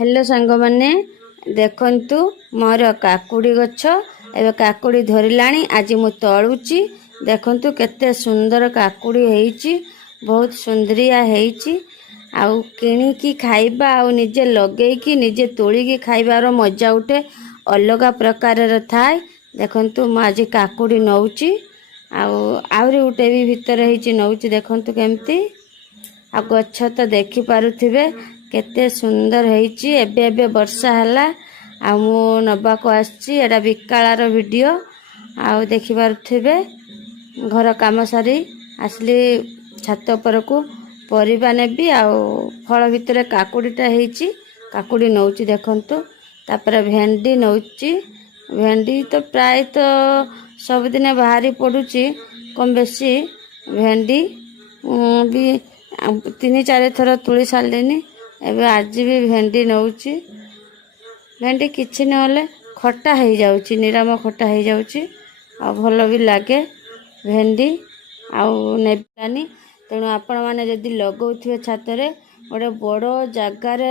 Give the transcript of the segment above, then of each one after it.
Hello सांग माने देखंतु मोर काकुड़ी गछ एबे काकुड़ी धरलाणी आज मु तळुची देखंतु केते सुंदर काकुड़ी हेइची बहुत सुंदरिया हेइची आउ किणिकी खाइबा आउ निजे लगेइकी निजे तोळिकी खाइबार मजा उठे अलगा प्रकार थाए। देखंतु मु आज काकुड़ी नौची आउरी उठे भी भीतर हेइची नौची देखंतु केमती आ गछ तो देखि पारुथिबे केते सुंदर हेइची। एबे एबे वर्षा हला आ मु नबाको आछि एडा बिकालार वीडियो आ देखि पारुथिबे घर काम सारी आसली छात पर को परिबा नेबी आ फल भितर काकुड़ीटा हेइची काकुड़ी नौची देखंतु तापर भेंडी नौची भेंडी तो प्राय तो सब दिन बाहरी पड़ुची कम बेसी भेंडी भी 3-4 थर तुली सारिलेनी एबे आज भी भेंडी नौची भेंडी किछि नहले खट्टा हो जाउची निराम खट्टा हो जाउची आ भल भी लागे भेंडी आउ नेबानी तेणु आपण माने जदि लगौथिबे छातरे गोटे बड़ जगार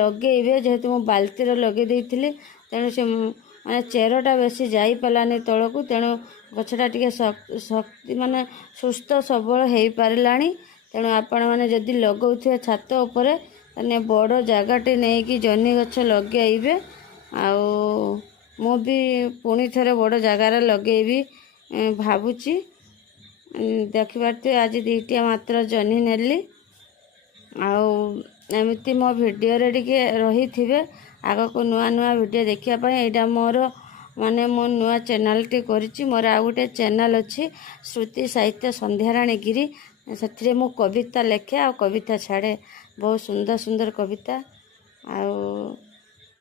लगेइबे जेहेतु मु बाल्टी लगे देइथिली तेणु से माने चेरटा बेसी जाई पालानी तळकू तेणु गछटा टिके शक्ति माने सुस्थ सबल हो पारिलानी तेणु आपण माने जदि लगौथिबे छात उपरे तने बड़ जगाटे नहीं कि जन्नी गछ लगेइबे आउ मु भी पुणी थरे बड़ जगार लगेइबी भाबुची देखिबारते आज 2टा मात्र जन्नी नेली आउ एमती मो वीडियो रे टिके रही थिबे आगो को नुआ नुआ वीडियो देखिया पय एटा मोर माने मो नुआ चैनल टी करिछि मोर आ गोटे चैनल अछि श्रुति साहित्य संध्याराणी गिरी से मु कविता लेखे आ कविता छाड़े बहुत सुंदर सुंदर कविता आउ